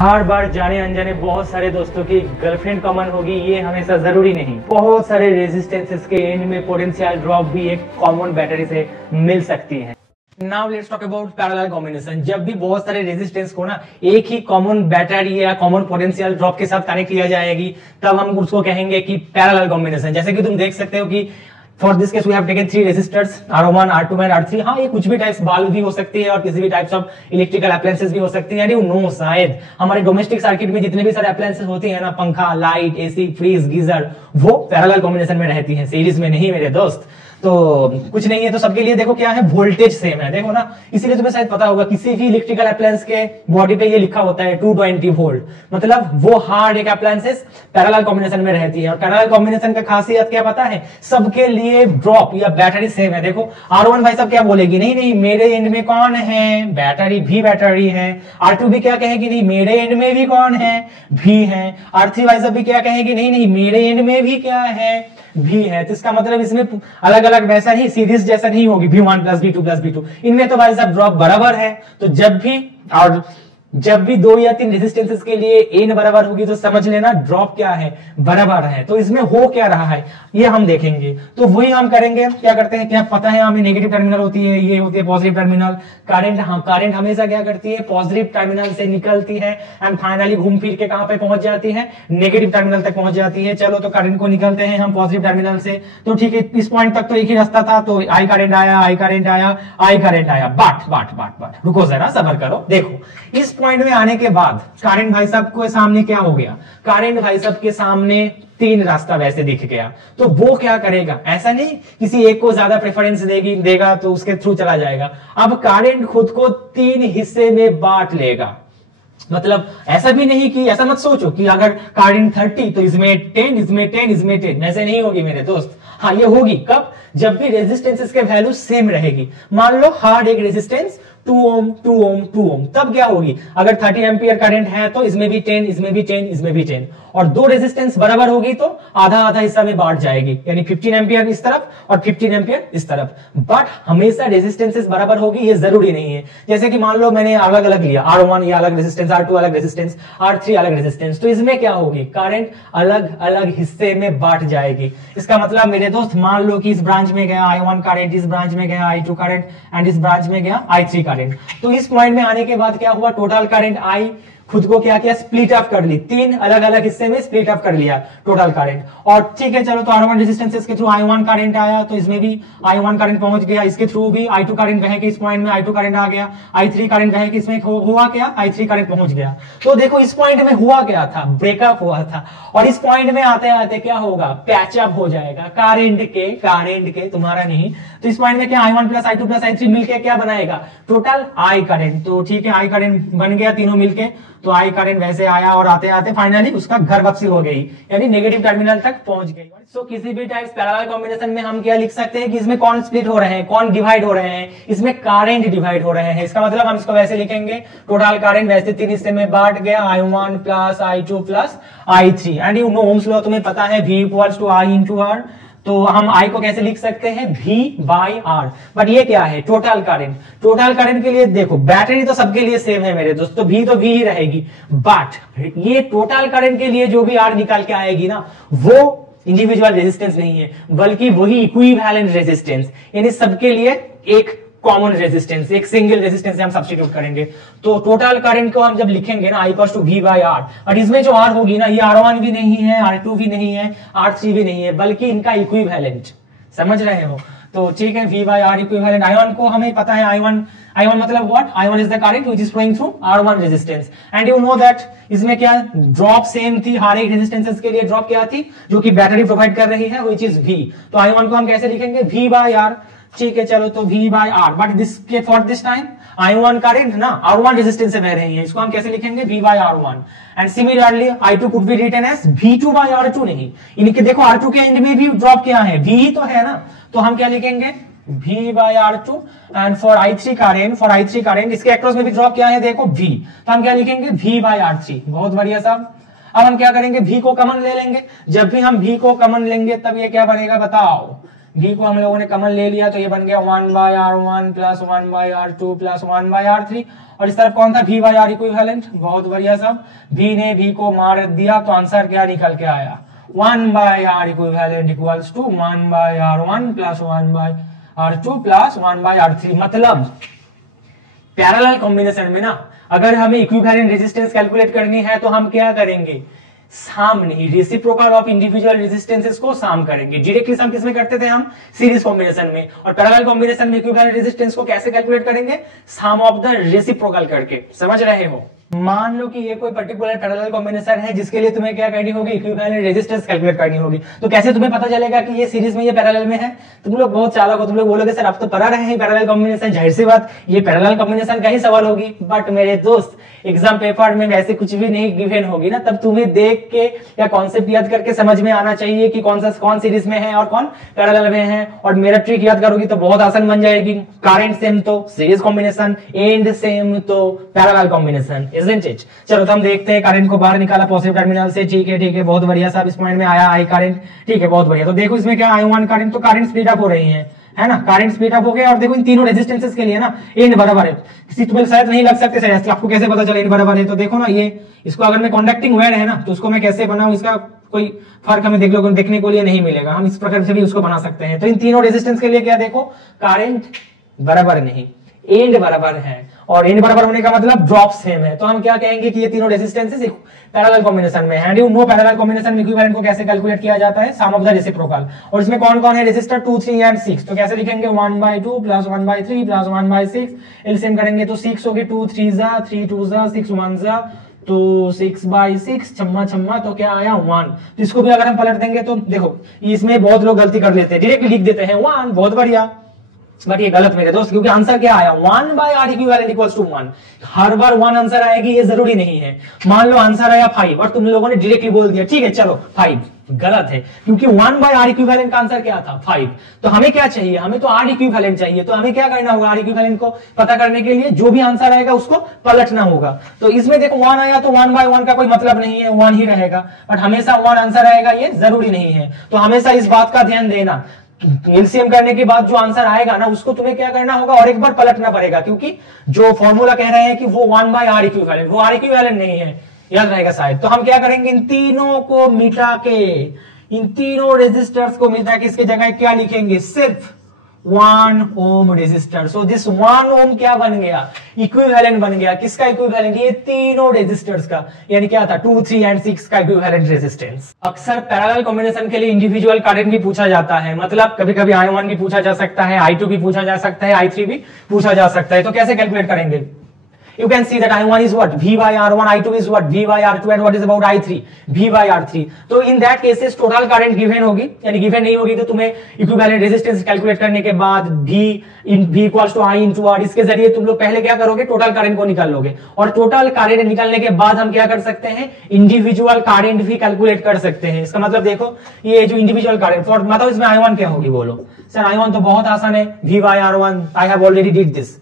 हर बार जाने अनजाने बहुत सारे दोस्तों की गर्लफ्रेंड कॉमन होगी, ये हमेशा जरूरी नहीं। बहुत सारे रेजिस्टेंसेस के एंड में पोटेंशियल ड्रॉप भी एक कॉमन बैटरी से मिल सकती है। Now let's talk about parallel combination. जब भी बहुत सारे रेजिस्टेंस को ना एक ही कॉमन बैटरी या कॉमन पोटेंशियल ड्रॉप के साथ कनेक्ट किया जाएगी, तब हम उसको कहेंगे कि पैरेलल कॉम्बिनेशन। जैसे कि तुम देख सकते हो कि for this case we have taken 3 resistors R1, R2 and R3। हाँ, ये कुछ भी टाइप्स बाल्ब भी हो सकती है और किसी भी टाइप्स ऑफ इलेक्ट्रिकल अप्लायंसेस भी हो सकती है। यू नो, शायद हमारे डोमेस्टिक सर्किट में जितने भी सारे अप्लायंसेस होते हैं ना, पंखा, लाइट, एसी, फ्रीज, गीजर, वो पैरेलल कॉम्बिनेशन में रहती है, सीरीज में नहीं मेरे दोस्त। तो कुछ नहीं है तो सबके लिए देखो क्या है, वोल्टेज सेम है, देखो ना। इसीलिए तुम्हें शायद पता होगा किसी भी इलेक्ट्रिकल अप्लायंस के बॉडी पे ये लिखा होता है 220 वोल्ट, मतलब वो हार्ड एक अप्लायंसेस पैरेलल कॉम्बिनेशन में रहती है। और पैरेलल कॉम्बिनेशन का खासियत क्या पता है, सबके लिए ड्रॉप या बैटरी सेम है। देखो R1 भाई साहब क्या बोलेगी, नहीं नहीं मेरे एंड में कौन है, बैटरी भी बैटरी है। R2 भी क्या कहेगी, नहीं मेरे एंड में भी कौन है, भी है। R3 भाई साहब भी क्या कहेगी, नहीं नहीं मेरे एंड में भी क्या है, भी है। तो इसका मतलब इसमें अलग अलग वैसा ही सीरीज जैसा नहीं होगी V1 plus V2 plus V2। इनमें तो भाई साहब ड्रॉप बराबर है। तो जब भी 2 या 3 रेजिस्टेंसेस के लिए n बराबर होगी तो समझ लेना ड्रॉप क्या है, बराबर है। तो इसमें हो क्या रहा है ये हम देखेंगे। तो वही हम करेंगे। क्या करते हैं, क्या पता है हमें नेगेटिव टर्मिनल होती है, ये होती है पॉजिटिव टर्मिनल। करंट, हाँ करंट हमेशा क्या करती है, पॉजिटिव टर्मिनल से निकलती है एंड फाइनली घूम फिर के कहां पे पहुंच जाती है, नेगेटिव टर्मिनल तक पहुंच जाती है। चलो तो करंट को निकलते हैं हम पॉजिटिव टर्मिनल से। तो ठीक है, इस पॉइंट तक तो एक ही रास्ता था, तो आई करंट आया, आई करंट आया, आई करंट आया। बाट रुको जरा, सब्र करो। देखो इस पॉइंट में आने के बाद करंट भाई साहब के सामने क्या हो गया, करंट भाई साहब के सामने 3 रास्ता वैसे दिख गया। तो वो क्या करेगा, ऐसा नहीं किसी एक को ज्यादा प्रेफरेंस देगा तो उसके थ्रू चला जाएगा। अब करंट खुद को 3 हिस्से में बांट लेगा। मतलब ऐसा भी नहीं कि, ऐसा मत सोचो कि अगर करंट 30 तो इसमें 10, इसमें 10, इसमें 10, ऐसे नहीं होगी मेरे दोस्त। हाँ ये होगी कब, जब भी रेजिस्टेंसेस के वैल्यू सेम रहेगी। मान लो हार्ड एक रेजिस्टेंस 2 ओम 2 ओम 2 ओम, तब क्या होगी, अगर 30 एम्पियर करंट है तो इसमें भी 10, इसमें भी 10, इसमें भी 10, और 2 रेजिस्टेंस बराबर होगी तो आधा आधा हिस्सा में बांट जाएगी, यानी 15 एम्पियर इस तरफ और 15 एम्पियर इस तरफ। बट हमेशा रेजिस्टेंसेस बराबर होगी ये जरूरी नहीं है। जैसे कि मान लो मैंने अलग अलग लिया, R1 ये अलग रेजिस्टेंस, R2 अलग रेजिस्टेंस, R3 अलग रेजिस्टेंस, तो इसमें क्या होगी, करंट अलग अलग हिस्से में बांट जाएगी। इसका मतलब मेरे दोस्त, मान लो कि इस ब्रांच में गया I1 करंट, इस ब्रांच में गया I2 करंट एंड इस ब्रांच में गया I3 करंट। तो इस पॉइंट में आने के बाद क्या हुआ, टोटल करंट I खुद को क्या किया, स्प्लिट अप कर ली, 3 अलग अलग हिस्से में स्प्लिट अप कर लिया टोटल करंट। और ठीक है चलो, तो R1 रेजिस्टेंसेस के थ्रू I1 करंट आया, तो इसमें भी I1 करंट पहुंच गया, इसके थ्रू भी I2 करंट बह के इस पॉइंट में I2 करंट आ गया, I3 करंट बह के इसमें हुआ क्या, I3 करंट पहुंच गया। तो देखो इस पॉइंट में हुआ क्या था, ब्रेकअप हुआ था, और इस पॉइंट में आते आते क्या होगा, पैचअप हो जाएगा करंट के, तुम्हारा नहीं। तो इस पॉइंट में क्या, I1 plus I2 plus I3 मिलके क्या बनाएगा, टोटल I करंट। तो ठीक है, I करंट बन गया तीनों मिलके, तो I करंट वैसे आया और आते आते फाइनली उसका घर वापसी हो गई, यानी नेगेटिव टर्मिनल तक पहुंच गई। सो किसी भी टाइप्स पैरेलल कॉम्बिनेशन में हम क्या लिख सकते हैं कि इसमें कौन स्प्लिट हो रहे हैं, कौन डिवाइड हो रहे हैं, इसमें करंट डिवाइड हो रहे हैं। इसका मतलब हम इसको वैसे लिखेंगे, टोटल करंट वैसे 3 हिस्से में बांट गया, I1 plus I2 plus I3। And you know Ohm's law तुम्हें पता है, V equals to I into R। तो हम I को कैसे लिख सकते हैं, V बाई R। बट ये क्या है, टोटल करंट। टोटल करंट के लिए देखो बैटरी तो सबके लिए सेम है मेरे दोस्तों, V तो V ही रहेगी। बट ये टोटल करंट के लिए जो भी R निकाल के आएगी ना, वो इंडिविजुअल रेजिस्टेंस नहीं है, बल्कि वही इक्विवेलेंट रेजिस्टेंस, यानी सबके लिए एक कॉमन रेजिस्टेंस, एक सिंगल रेजिस्टेंस से हम सब्स्टिट्यूट करेंगे। तो टोटल करंट को हम जब लिखेंगे ना, I equals to V by R, और इसमें जो R होगी ना, ये R1 भी नहीं है, R2 भी नहीं है, R3 भी नहीं है, बल्कि इनका इक्विवेलेंट, समझ रहे हो। तो ठीक है, V by R equivalent. I1 को हमें पता है, I1 मतलब what, I1 is the current which is flowing through R1 resistance. And you know that इसमें क्या ड्रॉप सेम थी, हर एक रेजिस्टेंसेस के लिए ड्रॉप क्या थी, जो कि बैटरी प्रोवाइड कर रही है, व्हिच इज V। तो I1 को हम कैसे लिखेंगे, V बाई R। ठीक है चलो, तो V by R, but this के for this time I1 current ना R1 रेजिस्टेंस से बह रही है, इसको हम कैसे लिखेंगे, V by R1। And similarly I2 could be written as V2 by R2 नहीं, इनके देखो R2 के एंड में भी ड्रॉप क्या है, V ही तो है ना, तो हम क्या लिखेंगे, V by R2। And for I3 current इसके अक्रॉस में भी ड्रॉप क्या है, देखो V, तो हम क्या लिखेंगे, V बाई R3। बहुत बढ़िया साहब। अब हम क्या करेंगे, V को कॉमन ले लेंगे। जब भी हम V को कॉमन लेंगे तब ये क्या बनेगा बताओ, V को हम लोगों ने कॉमन ले लिया तो ये बन गया 1 by R1 plus 1 by R2 plus 1 by R3। और इस तरफ कौन था, V बाई आर इक्विवेलेंट। बहुत बढ़िया सब, V ने V को मार दिया तो आंसर क्या निकल के आया, 1 by R equivalent equals to 1 by R one plus 1 by R two plus 1 by R three. मतलब पैरेलल कॉम्बिनेशन में ना अगर हमें इक्विवेलेंट रेजिस्टेंस कैलकुलेट करनी है तो हम क्या करेंगे, साम नहीं, रेसिप्रोकल ऑफ इंडिविजुअल रेजिस्टेंसेस को साम करेंगे। डायरेक्टली सम किसमें करते थे हम, सीरीज कॉम्बिनेशन में। और पैरेलल कॉम्बिनेशन में इक्विवेलेंट रेजिस्टेंस को कैसे कैलकुलेट करेंगे, सम ऑफ द रेसिप्रोकल करके। समझ रहे हो। मान लो कि ये कोई पर्टिकुलर पैरेलल कॉम्बिनेशन है जिसके लिए तुम्हें क्या करनी होगी, इक्विवेलेंट रेजिस्टेंस कैलकुलेट करनी होगी। तो कैसे तुम्हें पता चलेगा कि ये सीरीज में, ये पैरेलल में है। तुम लोग बहुत चालाक हो, तुम लोग बोलोगे सर आप तो पढ़ा रहे हैं पैरेलल कॉम्बिनेशन, जाहिर सी बात ये पैरेलल कॉम्बिनेशन का ही सवाल होगी। बट मेरे दोस्त एग्जाम पेपर में वैसे कुछ भी नहीं गिवन होगी ना, तब तुम्हें देख के या कॉन्सेप्ट याद करके समझ में आना चाहिए कि कौन सीरीज में है और कौन पैरेलल में है। और मेरा ट्रिक याद करोगी तो बहुत आसान बन जाएगी। करंट सेम तो सीरीज कॉम्बिनेशन, एंड सेम तो पैरेलल कॉम्बिनेशन, इजंट इट। चलो तो हम देखते हैं, करंट को बाहर निकाला पॉजिटिव टर्मिनल से, ठीक है बहुत बढ़िया सब। इस पॉइंट में आया आई करंट, ठीक है बहुत बढ़िया। तो देखो इसमें क्या I1 करंट, तो करंट स्प्लिट अप हो रही है ना, करंट स्प्लिट अप हो गया। और देखो इन तीनों रेजिस्टेंसेस के लिए ना एंड बराबर है। किसी तुम्हें शायद नहीं लग सकते सर, आपको कैसे पता चला एंड बराबर है। तो देखो ना ये, इसको अगर मैं कंडक्टिंग वायर है ना तो उसको मैं कैसे बनाऊं, इसका कोई फर्क हमें देखने को लिए नहीं मिलेगा। हम इस प्रकार से भी उसको बना सकते हैं। तो इन तीनों रेजिस्टेंस के लिए क्या देखो, करंट बराबर नहीं, एंड बराबर है। और एंड बराबर होने का मतलब ड्रॉप सेम है। तो हम क्या कहेंगे कि ये तीनों रेजिस्टेंसेस पैरेलल कॉम्बिनेशन में है। नो पैरेलल कॉम्बिनेशन में इक्विवेलेंट को कैसे कैलकुलेट किया जाता है, सम ऑफ द रेसिप्रोकल। और इसमें कौन कौन है रेजिस्टर, 2, 3 एंड 6। तो कैसे लिखेंगे, 1/2 प्लस 1/3 प्लस 1/6। एलसीएम करेंगे तो 6 होगी, 2 3 जा, 3 2 जा, 6 1 जा, तो 6/6 छम्मा छम्मा, तो क्या आया 1। तो इसको भी अगर हम पलट देंगे तो देखो इसमें बहुत लोग गलती कर लेते हैं, डायरेक्टली लिख देते हैं 1, बहुत बढ़िया। बट ये गलत मेरे दोस्त, क्योंकि आंसर क्या आया, 1 by R equivalent equals to 1। हर बार 1 आंसर आएगी ये जरूरी नहीं है। मान लो आंसर आया 5 और तुम लोगों ने डायरेक्टली बोल दिया ठीक है चलो 5, गलत है। क्योंकि 1 बाई आर इक्विवेलेंट का आंसर क्या था, 5। तो हमें क्या चाहिए, हमें तो आर इक्विवेलेंट चाहिए। तो हमें क्या करना होगा, आर इक्विवेलेंट को पता करने के लिए जो भी आंसर आएगा उसको पलटना होगा। तो इसमें देखो 1 आया तो 1/1 का कोई मतलब नहीं है, 1 ही रहेगा। बट हमेशा 1 आंसर आएगा ये जरूरी नहीं है। तो हमेशा इस बात का ध्यान देना, एलसीएम करने के बाद जो आंसर आएगा ना उसको तुम्हें क्या करना होगा और एक बार पलटना पड़ेगा। क्योंकि जो फॉर्मूला कह रहे हैं कि वो 1 बाई आर इक्विवेलेंट, वो आर इक्विवेलेंट नहीं है, याद रहेगा शायद। तो हम क्या करेंगे, इन तीनों को मिटा के, इन तीनों रेजिस्टर्स को मिटा के इसके जगह क्या लिखेंगे, सिर्फ 1 ओम रेजिस्टर। सो दिस 1 ओम क्या बन गया, इक्विवेलेंट बन गया। किसका इक्विवेलेंट, ये तीनों रेजिस्टर्स का, यानी क्या था 2, 3 एंड 6 का इक्विवेलेंट रेजिस्टेंस। अक्सर पैरेलल कॉम्बिनेशन के लिए इंडिविजुअल करंट भी पूछा जाता है। मतलब कभी कभी I1 भी पूछा जा सकता है, I2 भी पूछा जा सकता है, I3 भी पूछा जा सकता है। तो कैसे कैलकुलेट करेंगे, you can see that I1 is what, V by R1, I2 is what, V by R2, and what is about I3, V by R3। तो in that cases total current given होगी, यानी given नहीं होगी तो तुम्हें equivalent resistance calculate करने के बाद V equals to I into R, इसके जरिए तुम लोग पहले क्या करोगे, टोटल करंट को निकाल लोगे। और टोटल करंट निकालने के बाद हम क्या कर सकते हैं, इंडिविजुअल करंट भी कैलकुलेट कर सकते हैं। इसका मतलब देखो ये जो इंडिविजुअल करंट, फॉर मतलब इसमें I1 क्या होगी बोलो सर। I1 तो बहुत आसान है, V by R1, I have already did this.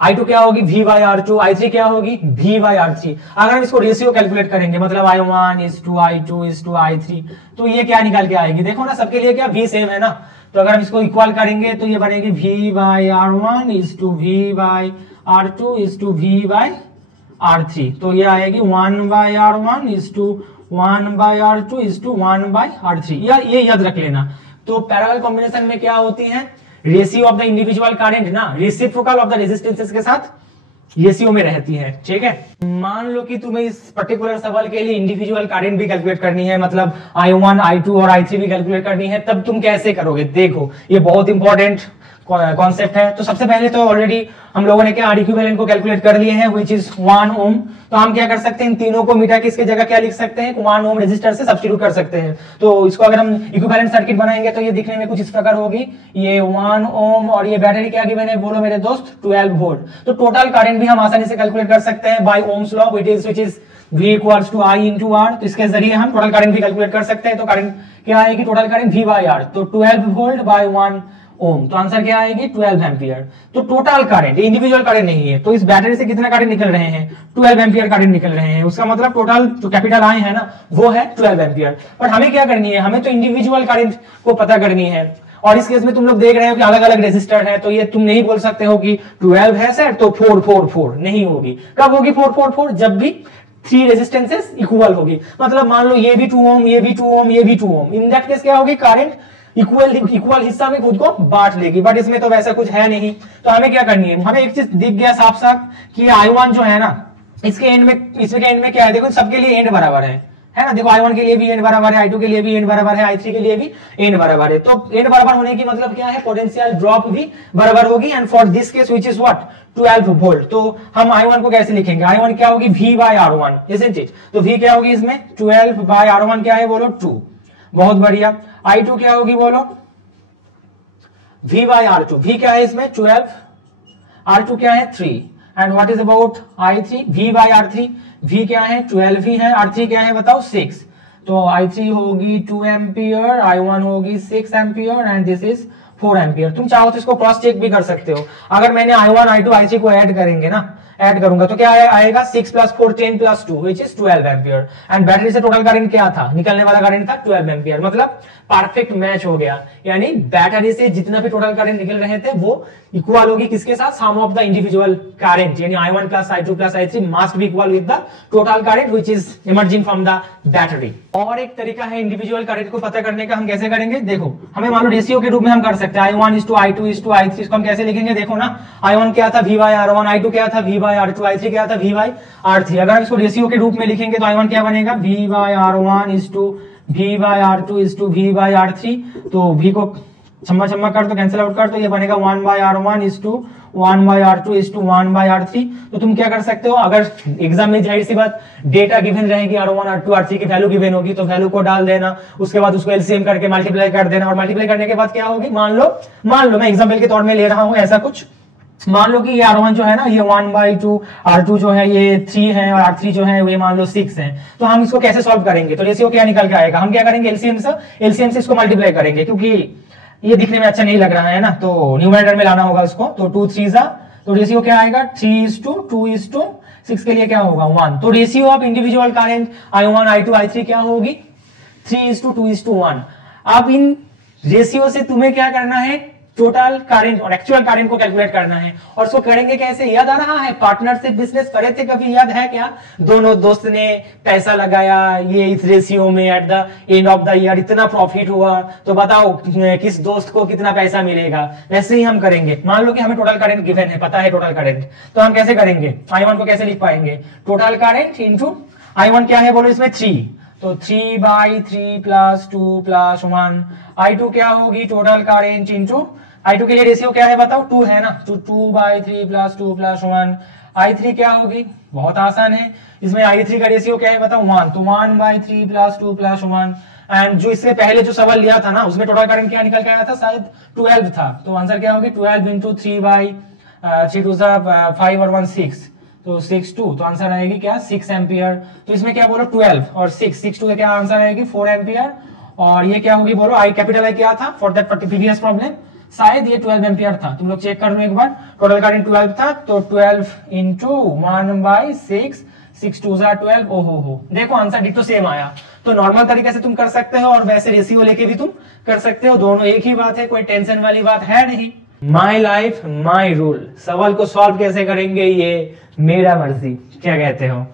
I2 क्या होगी, V by R2, I3 क्या होगी, V by R3। अगर हम इसको रेशियो कैलकुलेट करेंगे, मतलब I1 is to I2 is to I3, तो ये क्या निकाल के आएगी, देखो ना सबके लिए क्या V सेम है ना। तो अगर हम इसको इक्वल करेंगे तो ये बनेगी V by R1 is to V by R2 is to V by R3। तो ये आएगी 1 by R1 is to 1 by R2 is to 1 by R3। ये याद रख लेना। तो पैरेलल कॉम्बिनेशन में क्या होती है, ratio of the individual current ना रेसिप्रोकल ऑफ द रेजिस्टेंसेस के साथ रेशियो में रहती है, ठीक है। मान लो कि तुम्हें इस पर्टिकुलर सवाल के लिए इंडिविजुअल करंट भी कैलकुलेट करनी है, मतलब I1, I2 और I3 भी कैलकुलेट करनी है, तब तुम कैसे करोगे, देखो ये बहुत इंपॉर्टेंट कॉन्सेप्ट है। तो सबसे पहले तो ऑलरेडी हम लोगों ने क्या आर इक्विवेलेंट को कैलकुलेट कर लिए हैं, व्हिच इज 1 ओम। तो हम क्या कर सकते हैं, इन तीनों को मिटा के इसके जगह क्या लिख सकते हैं, 1 ओम रेजिस्टर से सब्स्टिट्यूट कर सकते हैं। तो इसको अगर हम इक्विवेलेंट सर्किट बनाएंगे तो ये दिखने में कुछ इस प्रकार होगी, ये 1 ओम और ये बैटरी क्या गिवन है बोलो मेरे दोस्त, 12 वोल्ट। तो टोटल करंट भी हम आसानी से कैलकुलेट कर सकते हैं by Ohm's law, which is V equals to I into R। तो इसके जरिए हम टोटल करंट भी कैलकुलेट कर सकते हैं। तो करंट क्या आएगी, total current V by R, तो 12 वोल्ट बाय 1 ओम, तो आंसर क्या आएगी 12 एम्पियर। तो टोटल करंट, इंडिविजुअल करंट नहीं है। तो इस बैटरी से कितना करंट निकल रहे हैं, 12 एम्पियर करंट निकल रहे हैं। उसका मतलब टोटल जो कैपिटल I है ना वो है 12 एम्पियर। पर हमें क्या करनी है, हमें तो इंडिविजुअल करंट को पता करनी है। और इस केस में तुम लोग देख रहे हो कि अलग अलग रेजिस्टर है, तो ये तुम नहीं बोल सकते हो कि 12 है सेट तो 444 नहीं होगी। कब होगी 444? जब भी 3 रेजिस्टेंसेस इक्वल होगी। मतलब मान लो ये भी 2 ओम, ये भी 2 ओम, ये भी 2 ओम, इन दैट केस क्या होगी, करंट इक्वल हिस्सा में खुद को बांट लेगी। बट इसमें तो वैसा कुछ है नहीं, तो हमें क्या करनी है, हमें एक चीज दिख गया साफ साफ कि I1 जो है ना, इसके एंड में क्या है, देखो सबके लिए एंड बराबर है ना। देखो I1 के लिए भी एंड बराबर है, I2 के लिए भी एंड बराबर है, I3 के लिए भी एंड बराबर है। तो एंड बराबर होने की मतलब क्या है, पोटेंशियल ड्रॉप भी बराबर होगी। And for this case which is what, 12 volt. तो हम I1 को कैसे लिखेंगे, I1 क्या होगी, V by R1, isn't it? तो V क्या होगी इसमें, 12 by R1 क्या है बोलो, 2। बहुत बढ़िया। I2 क्या होगी बोलो, V by R2, V क्या है इसमें 12, R2 क्या है 3। And what is about I3, V by R3, V क्या है 12 ही है, R3 क्या है बताओ 6। तो I3 होगी 2 एम्पियर, I1 होगी 6 ampere and this is 4 ampere. तुम चाहो तो इसको क्रॉस चेक भी कर सकते हो। अगर मैंने I1 I2 I3 को ऐड करेंगे ना, ऐड करूंगा तो क्या आएगा, 6 + 4 10 + 2 which is 12 ampere. And battery से टोटल करंट क्या था, निकलने वाला करंट था 12 एम्पियर। मतलब परफेक्ट मैच हो गया, यानी बैटरी से जितना भी टोटल करंट निकल रहे थे वो इक्वल होगी किसके साथ, सम ऑफ द इंडिविजुअल करंट, यानी I1 + I2 + I3 must be equal with the total current which is emerging from the battery. और एक तरीका है इंडिविजुअल करंट को पता करने का, हम कैसे करेंगे, देखो हमें मान लो रेशियो के रूप में हम कर सकते हैं I1 = I2 = I3। इसको हम कैसे लिखेंगे, देखो ना, I1 क्या था V by R1, I2 क्या था V by R2, I3 क्या था V by R3। अगर हम इसको रेशियो के रूप में लिखेंगे तो I1 क्या बनेगा, V by R1 = V by R2 = V by R3। तो V को छम्मा छम्मा कर, तो कैंसिल आउट कर, तो ये बनेगा 1 by R1 = 1 by R2 = 1 by R3। तो तुम क्या कर सकते हो, अगर एग्जाम में जाहिर सी बात डेटा गिवन रहेगी, R1 R2 R3 की वैल्यू गिवन होगी, तो वैल्यू को डाल देना, उसके बाद उसको एलसीएम करके मल्टीप्लाई कर देना, और मल्टीप्लाई करने के बाद क्या होगी, मान लो मैं एग्जाम्पल के तौर में ले रहा हूं ऐसा कुछ, मान लो कि ये R1 जो है ना, ये 1/2, R2 जो है ये 3 है, और R3 जो है ये मान लो 6 है। तो हम इसको कैसे सॉल्व करेंगे, तो रेशियो क्या निकल के आएगा, हम क्या करेंगे, एलसीएम से इसको मल्टीप्लाई करेंगे, क्योंकि ये दिखने में अच्छा नहीं लग रहा है ना, तो न्यूमरेटर में लाना होगा उसको। तो 2 3 जा, तो रेशियो क्या आएगा, 3:2:6 के लिए क्या होगा 1। तो ratio of individual current I1 I2 I3 क्या होगी, 3:2:1। अब इन रेशियो से तुम्हें क्या करना है, टोटल करंट और एक्चुअल करंट को कैलकुलेट करना है। और उसको करेंगे कैसे, याद आ रहा है, पार्टनरशिप बिजनेस करे थे कभी, याद है क्या, दोनों दोस्त ने पैसा लगाया ये इस रेशियो में, at the end of the year इतना प्रॉफिट हुआ, तो बताओ किस दोस्त को कितना पैसा मिलेगा। वैसे ही हम करेंगे, मान लो कि हमें टोटल करंट गिवन है, पता है टोटल करंट, तो हम कैसे करेंगे, I1 को कैसे लिख पाएंगे, टोटल करंट इंटू I1 क्या है बोलो इसमें 3, तो 3/3 + 2 + 1। I2 क्या होगी, टोटल करंट इंटू I2 के लिए रेशियो क्या है बताओ, 2 है ना, तो 2/3 + 2 + 1। I3 क्या होगी, बहुत आसान है, इसमें I3 का रेशियो क्या है बताओ 1, तो 1/3 + 2 + 1। एंड जो इससे पहले जो सवाल लिया था ना, उसमें टोटल करंट क्या निकल के आया था, शायद 12 था। तो आंसर क्या होगी, 12 × 3/3 5 और 1 6, तो 6/2, तो आंसर आएगी क्या 6 एम्पियर। तो इसमें क्या बोलो 12 और 6/2 क्या आंसर आएगी 4 एम्पियर। और ये क्या होगी बोलो, कैपिटल I क्या था फॉर दैट प्रीवियस प्रॉब्लम, शायद ये 12 एम्पियर था, तुम लोग चेक कर लो एक बार। टोटल करंट 12 था, तो 12 × 1/6, 6×2 = 12। ओहो, देखो आंसर डिटो सेम आया। तो नॉर्मल तरीके से तुम कर सकते हो, और वैसे रेशियो लेके भी तुम कर सकते हो, दोनों एक ही बात है, कोई टेंशन वाली बात है नहीं। माई लाइफ माई रूल, सवाल को सॉल्व कैसे करेंगे ये मेरा मर्जी, क्या कहते हो।